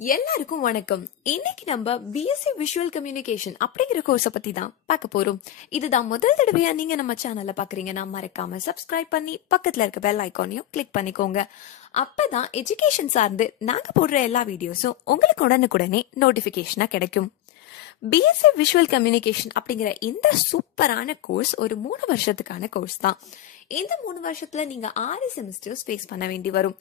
எல்லாருக்கும் வணக்கம். இன்னைக்கு நம்ம பிஎஸ்சி விஷுவல் கம்யூனிகேஷன் அப்படிங்கிற கோர்ஸ பத்தி தான் பார்க்க போறோம். இதுதான் முதல் தடவையா நீங்க நம்ம சேனல்ல பாக்குறீங்கன்னா மறக்காம சப்ஸ்கிரைப் பண்ணி பக்கத்துல இருக்க பெல் ஐகானையும் கிளிக் பண்ணிக்கோங்க. அப்பதான் எஜுகேஷன் சார்ந்து நாங்க போடுற எல்லா வீடியோஸும் உங்களுக்கு உடனுக்குடனே நோட்டிபிகேஷனா கிடைக்கும். பிஎஸ்சி விஷுவல் கம்யூனிகேஷன் அப்படிங்கிற இந்த சூப்பரான கோர்ஸ் ஒரு 3 வருஷத்துக்கான கோர்ஸ் தான். இந்த 3 வருஷத்துல நீங்க 6 செமஸ்டர்ஸ் ஃபேஸ் பண்ண வேண்டி வரும்.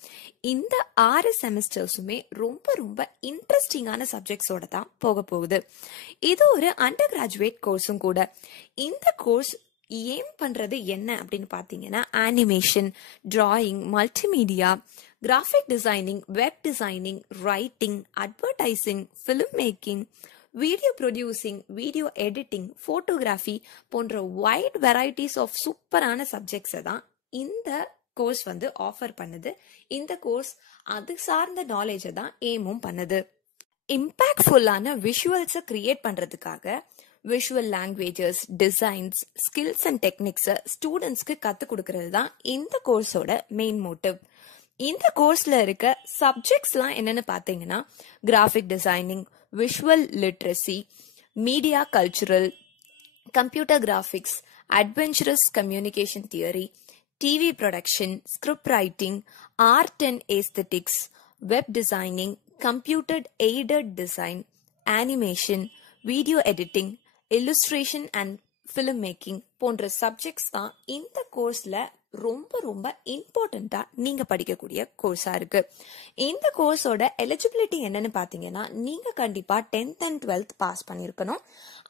இந்த 6 செமஸ்டர்ஸுமே ரொம்ப ரொம்ப இன்ட்ரெஸ்டிங்கான சப்ஜெக்ட்ஸோட தான் போக போகுது. இது ஒரு அண்டர் கிராஜுவேட் கோர்ஸும் கூட. இந்த கோர்ஸ் ஏம் பண்றது என்ன அப்படின்னு பாத்தீங்கன்னா animation, drawing, multimedia, graphic designing, web designing, writing, advertising, film making, video producing, video editing, photography போன்ற வைட் வெரைட்டிஸ் ஆஃப் சூப்பரான சப்ஜெக்ட்ஸை தான் இந்த கோர்ஸ் ஆஃபர் பண்ணுது. இந்த கோர்ஸ் அது சார்ந்த நாலேஜை தான் ஏமும் பண்ணுது. இம்பாக்ட்ஃபுல்லான விஷுவல்ஸை கிரியேட் பண்றதுக்காக visual languages, designs, skills and டெக்னிக்ஸை ஸ்டூடெண்ட்ஸ்க்கு கற்றுக் கொடுக்கறது தான் இந்த கோர்ஸோட மெயின் மோட்டிவ். இந்த கோர்ஸ்ல இருக்க சப்ஜெக்ட்ஸ்லாம் என்னன்னு பார்த்தீங்கன்னா graphic designing, visual literacy, media cultural, computer graphics, adventurous communication theory, TV production, script writing, art and aesthetics, web designing, computer aided design, animation, video editing, illustration and film making போன்ற subjects தான் இந்த கோர்ஸ்ல ரொம்ப ரொம்ப இம்பார்ட்டண்டா நீங்க படிக்கக்கூடிய கோர்ஸா இருக்கு. இந்த கோர்ஸோட eligibility என்னன்னு பாத்தீங்கன்னா நீங்க கண்டிப்பா 10th and 12th பாஸ் பண்ணிருக்கணும்.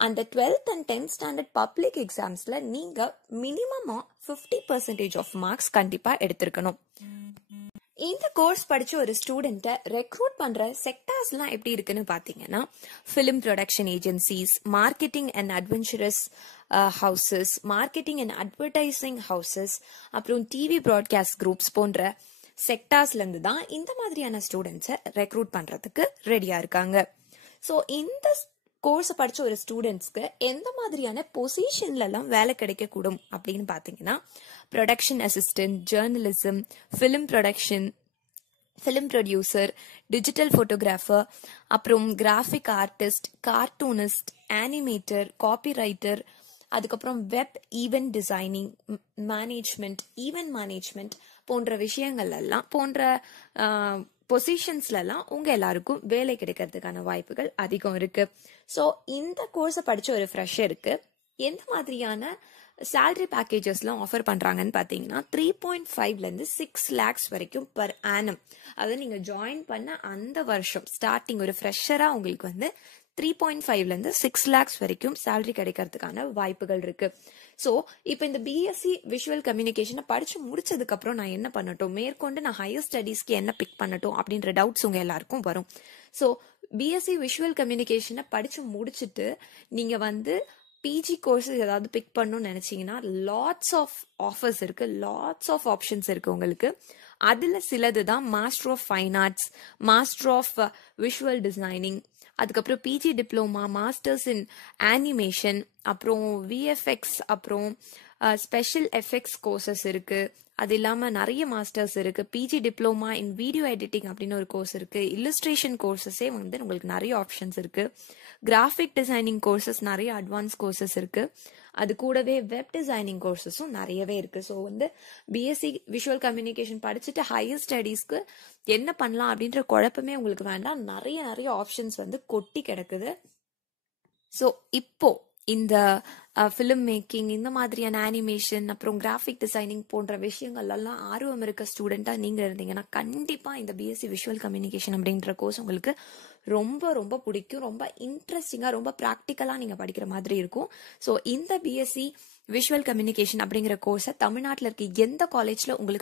அந்த 12th and 10th standard public எக்ஸாம்ஸ்ல நீங்க மினிமமா 50% ஆஃப் மார்க்ஸ் கண்டிப்பா எடுத்திருக்கணும். இந்த கோர்ஸ் படிச்ச ஒரு ஸ்டூடெண்ட்டை ரெக்ரூட் பண்ற செக்டார்ஸ்லாம் எப்படி இருக்குன்னு பாத்தீங்கன்னா film production agencies, marketing and adventurous houses, marketing and advertising houses, அப்புறம் டிவி ப்ராட்காஸ்ட் குரூப்ஸ் போன்ற செக்டார்ஸ்ல இருந்து தான் இந்த மாதிரியான ஸ்டூடெண்ட்ஸை ரெக்ரூட் பண்றதுக்கு ரெடியா இருக்காங்க. ஸோ இந்த கோர்ஸ் படிச்ச ஒரு ஸ்டூடெண்ட்ஸ்க்கு எந்த மாதிரியான பொசிஷன்ல எல்லாம் வேலை கிடைக்கக்கூடும் அப்படின்னு பாத்தீங்கன்னா production assistant, journalism, film production, film producer, digital photographer, அப்புறம் graphic artist, cartoonist, animator, copy writer, அதுக்கப்புறம் web event designing, management, event management போன்ற விஷயங்கள் எல்லாம் போன்ற பொசிஷன்ஸ்ல எல்லாம் உங்க எல்லாருக்கும் வேலை கிடைக்கிறதுக்கான வாய்ப்புகள் அதிகம் இருக்கு. ஸோ இந்த கோர்ஸை படிச்ச ஒரு ஃப்ரெஷருக்கு எந்த மாதிரியான சேலரி பேக்கேஜஸ்லாம் ஆஃபர் பண்றாங்கன்னு பாத்தீங்கன்னா 3.5 இருந்து 6 lakhs வரைக்கும் பர் ஆனம். அதாவது நீங்க ஜாயின் பண்ண அந்த வருஷம் ஸ்டார்டிங் ஒரு ஃப்ரெஷரா உங்களுக்கு 3.5 இருந்து 6 lakhs வரைக்கும் சேலரி கிடைக்கிறதுக்கான வாய்ப்புகள் இருக்கு. ஸோ இப்போ இந்த பிஎஸ்சி விஷுவல் கம்யூனிகேஷனை படிச்சு முடிச்சதுக்கு அப்புறம் நான் என்ன பண்ணட்டும், மேற்கொண்டு நான் ஹையர் ஸ்டடீஸ்க்கு என்ன பிக் பண்ணட்டும் அப்படின்ற டவுட்ஸ் உங்க எல்லாருக்கும் வரும். ஸோ பிஎஸ்சி விஷுவல் கம்யூனிகேஷனை படிச்சு முடிச்சுட்டு நீங்க பிஜி கோர்ஸஸ் ஏதாவது பிக் பண்ணணும்னு நினைச்சீங்கன்னா லாட்ஸ் ஆஃப் ஆஃபர்ஸ் இருக்கு, லாட்ஸ் ஆஃப் ஆப்ஷன்ஸ் இருக்கு உங்களுக்கு. அதுல சிலது தான் master of fine arts, master of visual designing, அதுக்கப்புறம் PG diploma, masters in animation, அப்புறம் விஎஃப்எக்ஸ், அப்புறம் ஸ்பெஷல் எஃபெக்ட்ஸ் கோர்சஸ் இருக்கு. அது இல்லாம நிறைய மாஸ்டர்ஸ் இருக்கு. PG diploma in video editing அப்படின்னு ஒரு கோர்ஸ் இருக்கு. இல்லுஸ்ட்ரேஷன் கோர்சஸே உங்களுக்கு நிறைய ஆப்ஷன்ஸ் இருக்கு. கிராஃபிக் டிசைனிங் கோர்சஸ் நிறைய அட்வான்ஸ் கோர்சஸ் இருக்கு. அது கூடவே வெப் டிசைனிங் கோர்சஸும் நிறையவே இருக்கு. ஸோ பிஎஸ்சி விஷுவல் கம்யூனிகேஷன் படிச்சுட்டு ஹையர் ஸ்டடீஸ்க்கு என்ன பண்ணலாம் அப்படின்ற குழப்பமே உங்களுக்கு வேண்டாம். நிறைய நிறைய ஆப்ஷன்ஸ் கொட்டி கிடக்குது. ஸோ இப்போ இந்த ஃபிலிம் மேக்கிங், இந்த மாதிரியான அனிமேஷன், அப்புறம் கிராஃபிக் டிசைனிங் போன்ற விஷயங்கள் எல்லாம் ஆர்வம் இருக்க ஸ்டூடெண்டா நீங்க இருந்தீங்கன்னா கண்டிப்பா இந்த பிஎஸ்சி விஷுவல் கம்யூனிகேஷன் அப்படின்ற கோர்ஸ் உங்களுக்கு ரொம்ப ரொம்ப பிடிக்கும். ரொம்ப இன்ட்ரெஸ்டிங்கா, ரொம்ப ப்ராக்டிக்கலா நீங்க படிக்கிற மாதிரி இருக்கும். ஸோ இந்த பிஎஸ்சி விஷுவல் கம்யூனிகேஷன் அப்படிங்கிற கோர்ஸை தமிழ்நாட்டில் இருக்க எந்த காலேஜ்ல உங்களுக்கு